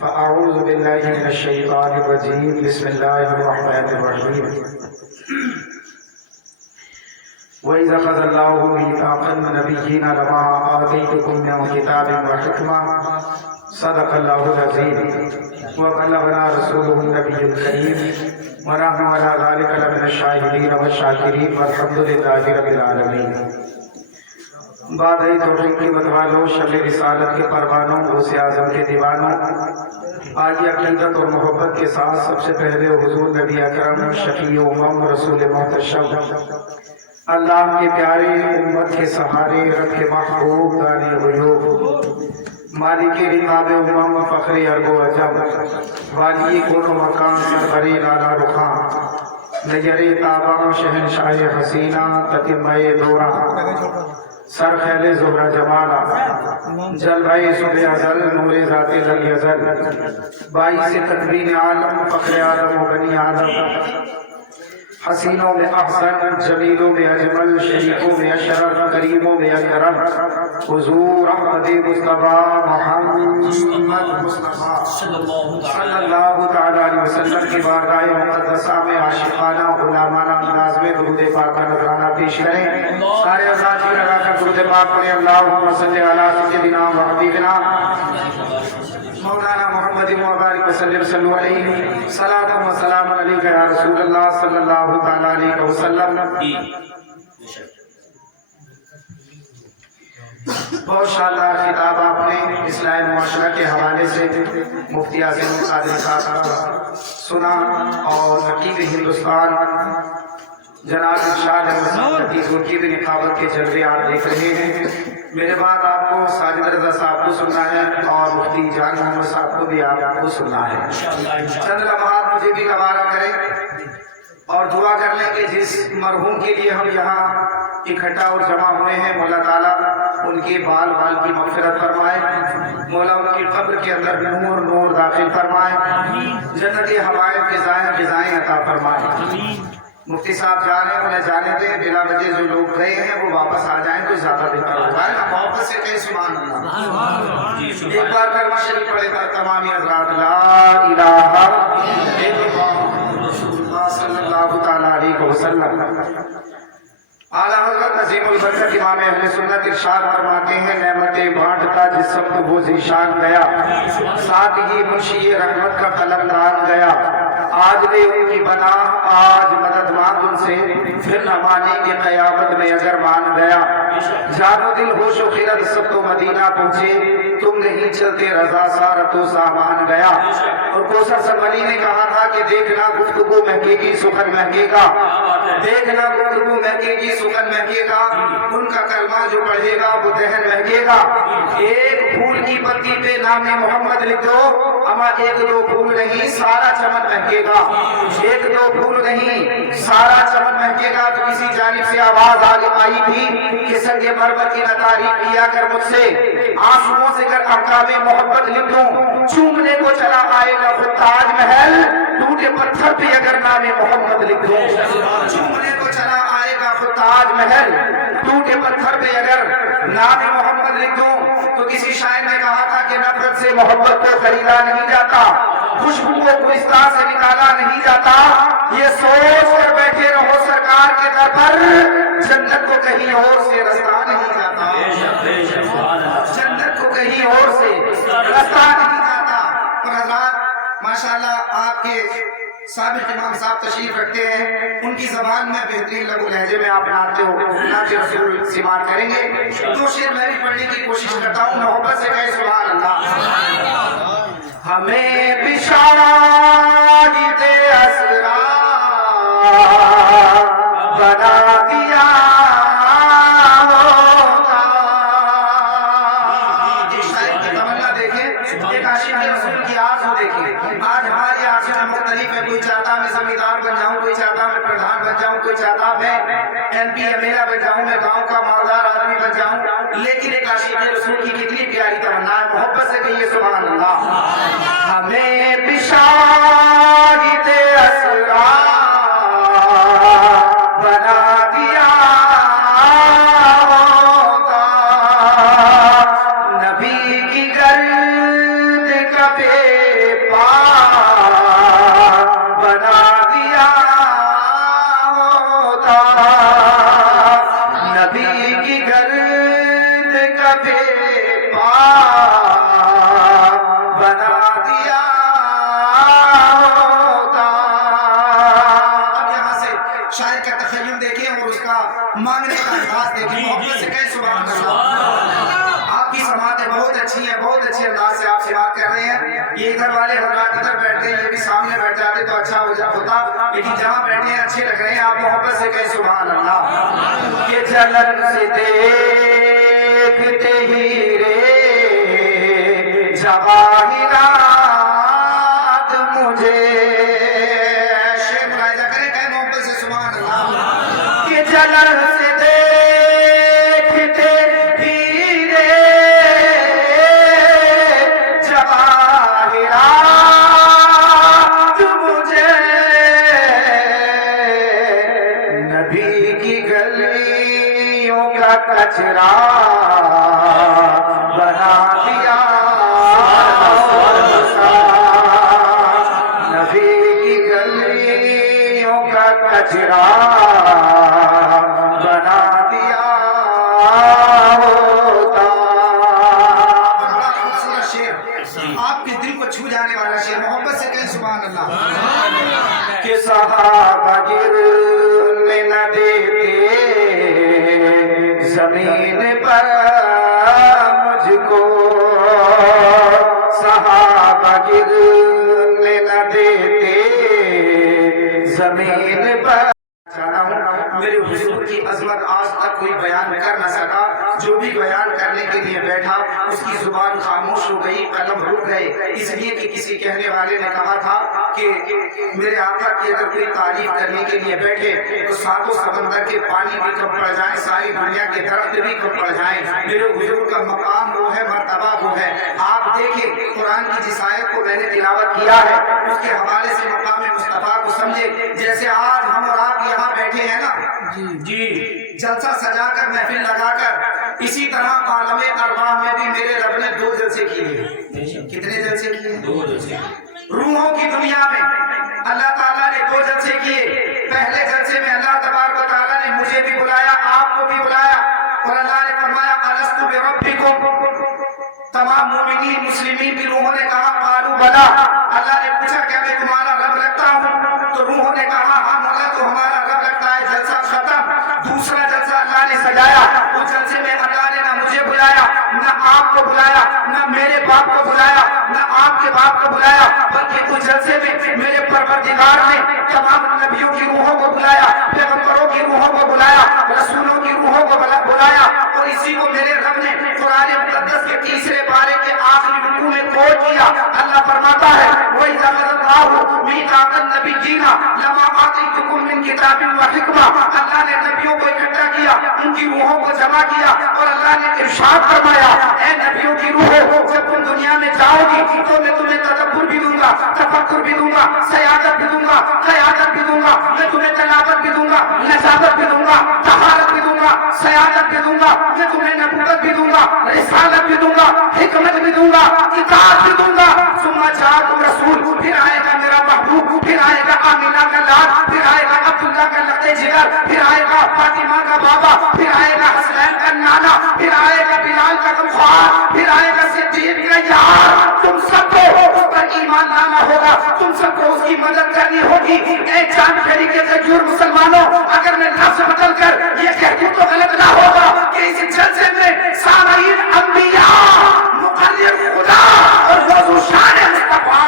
فأعوذ بالله من الشيطان الرجيم بسم الله الرحمن الرحيم وإذا أخذ الله ميثاق النبيين لما آتيتكم من كتاب وحكمة صدق الله العظيم وبلغنا رسوله النبي الكريم ونحن على ذلك لمن الشاهدين والشاكرين والحمد لله رب العالمين. بعد توفیق کی متوالوں، شب رسالت کے پروانوں، غوث اعظم کے دیوانوں، آج عقیدت اور محبت کے ساتھ سب سے پہلے حضور نبی اکرم شفیع امم رسول محتشم اللہ کے پیارے امت کے سہارے رب کے محبوب دانے غیوب مالک رقاب امم فخر ارب و عجم والی کون و مکان سربری لالا رخان نیر تابہ شہنشاہ حسینہ تتمہ دورہ سر خیل زہرہ جمالہ جلوہ صبح ازل نور ذات لم یزل باعث تکوین عالم فخر آدم و بنی آدم حسینوں میں احسن جمیلوں میں اجمل شریکوں میں اشرف کریموں میں اکرم حضور احمد مصطفیٰ محمد مصطفیٰ صلی اللہ تعالی علیہ وسلم کی بارگاہ مقدسہ میں عاشقانہ غلامانہ انداز میں درود پاک کا نذرانہ پیش کریں. سارے ازاد کی لگا کر درود پاک پڑھیں. اللہم صلی علی سیدنا و حبیبنا مولانا محمد مبارک وسلم صلی اللہ علیہ صلاۃ و سلام علیک یا رسول اللہ صلی اللہ تعالی علیہ وسلم. بہت شاندار خطاب آپ نے اصلاح معاشرہ کے حوالے سے مفتی اعظم قادری صاحب کا سنا اور نقیب ہندوستان جناب ارشاد احمد صدیق کی بھی نقابت کے جلوے آپ دیکھ رہے ہیں. میرے بعد آپ کو ساجد رضا صاحب کو سننا ہے اور مفتی جان محمد صاحب کو بھی آپ کو سننا ہے. چند لمحات مجھے بھی گوارا کریں اور دعا کر لیں کہ جس مرحوم کے لیے ہم یہاں اکٹھا اور جمع ہوئے ہیں مولا تعالیٰ ان کے بال بال کی مغفرت فرمائے. مولا ان کی قبر کے اندر نور نور داخل فرمائے. جنتی ہوائیں فضائیں عطا فرمائے. مفتی صاحب جا رہے ہیں انہیں جانے دیں. بلا وجہ جو لوگ گئے ہیں وہ واپس آ جائیں تو زیادہ بہتر ہوگا. واپس سے کہیں سبحان اللہ. ایک بار کلمہ شریف پڑھے گا تمامی حضرات. لا الہ الا اللہ صلی اللہ تعالی علیہ وسلم. اعلیٰ حضرت عظیم البرکت امام اہل سنت ارشاد فرماتے ہیں نعمتیں بانٹتا جس سمت وہ ذیشان گیا ساتھ ہی منشی رحمت کا قلمدان گیا. آج لے ان کی بنا آج مدد مانگ ان سے پھر نہ مانے گے قیامت میں اگر مان گیا. جان و دل ہوش و خرد سب تو مدینہ پہنچے تم نہیں چلتے رضا سارا تو سامان گیا. اور کوثر سمری نے کہا تھا کہ دیکھنا گفتگو مہکے گی سخن مہکے گا. دیکھنا گفتگو مہکے گی سخن مہکے گا. ان کا کلمہ جو پڑھے گا وہ ذہن مہکے گا. ایک پھول کی پتی پہ نام محمد لکھ دو اما ایک دو پھول نہیں سارا چمن مہکے گا. ایک دو پھول نہیں سارا چمن مہکے گا. تو کسی جانب سے آواز آئی تھی کہ سنگ مرمر کی نہ تعریف کیا کر مجھ سے آنسوؤں سے کر احکام محبت لکھ دوں. چومنے کو چلا آئے گا خود تاج محل ٹوٹے پتھر پہ اگر نام محمد لکھ دوں. چومنے کو چلا آئے گا خود تاج محل ٹوٹے پتھر پہ اگر نام محمد لکھ دوں. تو کسی شاعر نے کہا تھا کہ نفرت سے محبت کو خریدا نہیں جاتا خوشبو کو گلستان سے نکالا نہیں جاتا. یہ سوچ کر بیٹھے رہو سرکار کے در پر جنت کو کہیں اور سے رستہ نہیں جاتا. جنت کو کہیں اور سے رستہ نہیں جاتا. اور حضرات ماشاءاللہ آپ کے سابق امام صاحب تشریف رکھتے ہیں. ان کی زبان میں بہترین لغو لہجے میں آپ نعت رسول سماعت کریں گے. دو شعر میں بھی پڑھنے کی کوشش کرتا ہوں. محبت سے کہیں سبحان اللہ. ہمیں بشارت اسرار بنا دیا ہوتا. تمنا دیکھیں ایک عاشق رسول کی آرزو دیکھیں. آج ہماری آرزو میں مختلف ہے. کوئی چاہتا میں زمیندار بن جاؤں, کوئی چاہتا میں پردھان بن جاؤں, کوئی چاہتا میں M P M L A بن جاؤں, میں گاؤں کا مالدار آدمی بن جاؤں. لیکن ایک عاشق رسول کی کتنی پیاری تمنا ہے. محبت سے کہیے سبحان اللہ. ہمیں بشارت اسرار بنا دیا ہوتا. نبی کی گرد کبھی مانگنے کا انداز دیکھیں محبت سے کہیں سبحان اللہ. آپ کی سماعتیں بہت اچھی ہیں, بہت اچھے انداز سے آپ سے بات کر رہے ہیں. یہ ادھر والے حضرات ادھر بیٹھتے ہیں, یہ بھی سامنے بیٹھ جاتے تو اچھا ہوتا, لیکن جہاں بیٹھے ہیں اچھے لگ رہے ہیں. آپ محبت سے کہیں سبحان اللہ. کہ جلن سے دیکھتے ہی رے جواہرات مجھے, شیخ ملاحظہ کریں کہیں محبت سے سبحان اللہ. کہ جلن سے دیکھتے ہی رے جواہرات مجھے, نبی کی گلیوں کا کچرا بنا دیا, نبی کی گلیوں کا کچرا بنا دیا ہوتا. بڑا خوبصورت شعر, آپ کے دل کو چھو جانے والا شعر. محبت سے کہیں سبحان اللہ. کہ صحابہ گرنے نہ دیتے زمین پر مجھ کو, صحابہ گرنے نہ دیتے زمین پر. میرے حضور کی عظمت آج تک کوئی بیان کر نہ سکا. جو بھی بیان کرنے کے لیے بیٹھا اس کی زبان خاموش ہو گئی, قلم رک گئے, اس لیے کہ کسی کہنے والے نے کہا تھا کہ میرے آقا کی اگر کوئی تعریف کرنے کے لیے بیٹھے تو ساتوں سمندر کے پانی بھی کم پڑ جائیں, ساری دنیا کے درخت بھی کم پڑ جائیں. میرے حضور کا مقام وہ ہے, مرتبہ وہ ہے. آپ دیکھیں قرآن کی جس آیت کو میں نے تلاوت کیا ہے اس کے حوالے سے مقام مصطفیٰ کو سمجھے. جیسے آج ہم اور آپ یہاں بیٹھے ہیں نا جی, جلسہ سجا کر محفل لگا کر, اسی طرح عالم ارواح میں بھی میرے رب نے 2 جلسے کیے. کتنے جلسے کیے؟ 2 جلسے. روحوں کی دنیا میں اللہ تعالیٰ نے 2 جلسے کیے. پہلے جلسے میں اللہ تبارک و تعالیٰ نے مجھے بھی بلایا, آپ کو بھی بلایا, اور اللہ نے فرمایا الست بربکم. تمام مومنین مسلمین کی روحوں نے کہا قالوا بلا. اللہ نے پوچھا کیا میں تمہارا رب لگتا ہوں؟ تو روحوں نے کہا ہاں مولا تو ہمارا رب لگتا ہے. جلسہ ختم. دوسرا جلسہ اللہ نے سجایا. اس جلسے میں اللہ نے نہ مجھے بلایا, نہ آپ کو بلایا, نہ میرے باپ کو بلایا, نہ آپ کے باپ کو بلایا, بلکہ اس جلسے میں میرے پروردگار نے تمام نبیوں کی روحوں کو بلایا, پیغمبروں کی روحوں کو بلایا, رسولوں کی روحوں کو بلایا. اور اسی کو میرے رب نے قرآن مقدس کے 3 پارے کے آخری رکوع میں کوٹ کیا. اللہ فرماتا ہے وَإِذَا أَخَذَ اللَّهُ مِيثَاقَ النَّبِيِّينَ لَمَا آتَيْتُكُم مِّن كِتَابٍ وَحِكْمَةٍ. اللہ نے نبیوں کو اکٹھا کیا, ان کی روحوں کو جمع کیا, اور اللہ نے ارشاد فرمایا اے نبیوں کی روحوں, جب تم دنیا میں جاؤ گی تو میں تمہیں تدبر بھی دوں گا, تفکر بھی دوں گا, سیادت بھی دوں گا, قیادت بھی دوں گا, میں تمہیں تلاوت بھی دوں گا, نجابت بھی دوں گا, طہارت بھی دوں گا, سیادت بھی دوں گا, میں تمہیں نبوت بھی دوں گا, رسالت بھی دوں گا, حکمت بھی دوں گا, اطاعت بھی دوں گا. ثم جاءکم رسول, پھر آئے گا میرا محبوب, پھر آئے گا آمینہ کا لال, پھر آئے گا عبداللہ کا لقے جگر, پھر آئے گا فاطمہ کا بابا, پھر آئے گا حسین کا نانا, پھر آئے گا بلال کا غمخوار, پھر آئے گا صدیق کا یار. تم سب کو اس پر ایمان لانا ہوگا, تم سب کو اس کی مدد کرنی ہوگی. اے چاند پھیری کے ضجور مسلمانوں, اگر میں لفظ بدل کر یہ کہتی تو غلط نہ ہوگا کہ اس جلسے میں سامعین انبیاء, مقرر خدا اور وضو شان مصطفیٰ,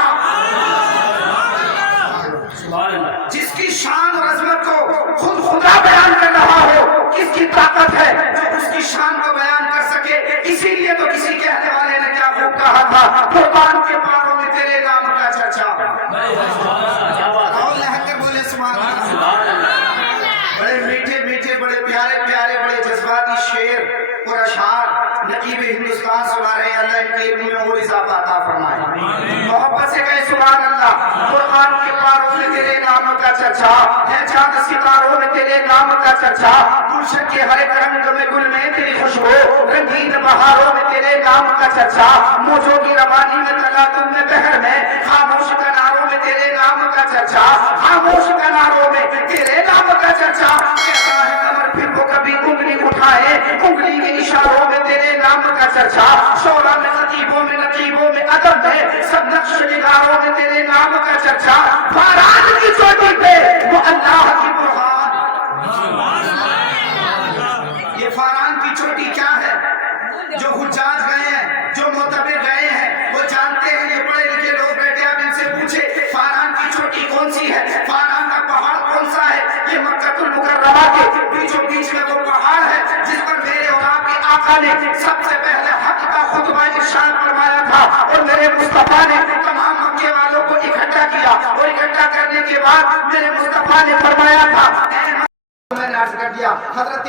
جس کی شان اور عظمت کو خود خدا بیان کر رہا ہو, کس کی طاقت ہے جو اس کی شان کو بیان کر سکے. اسی لیے تو کسی کہنے والے نے کیا خوب کہا تھا, قربان کے پاروں میں تیرے نام کا چرچا. اور لہر کر بولے سبحان اللہ. بڑے میٹھے میٹھے, بڑے پیارے پیارے, بڑے جذباتی شعر اور اشعار نقیب ہندوستان سنا رہے ہیں. اللہ ان کے علم میں اور اضافہ عطا فرمائے. محبت سے کہیں سبحان اللہ. قرآن کے پاروں میں تیرے نام کا چرچا ہے, چاند ستاروں میں تیرے نام کا چرچا, گلشن کے ہر ایک رنگ میں گل میں تیری خوشبو, رنگین بہاروں میں تیرے نام کا چرچا, موجوں کی روانی میں تلاطم میں بحر میں, خاموش کناروں میں تیرے نام کا چرچا, خاموش کناروں میں تیرے نام کا چرچا. کہتا ہے کمر پھر وہ کبھی انگلی اٹھائے, انگلی کے اشاروں میں تیرے نام کا چرچا, شورا میں خطیبوں میں نقیبوں میں ادب میں, سب نقش نگاروں میں تیرے نام کا چرچا. فاران کی چوٹی پہ وہ اللہ کی برہان, آقا نے سب سے پہلے حق کا خطبہ ارشاد فرمایا تھا اور میرے مصطفیٰ نے تمام مکے والوں کو اکٹھا کیا اور اکٹھا کرنے کے بعد میرے مصطفیٰ نے فرمایا تھا، میں نے عرض کر دیا حضرت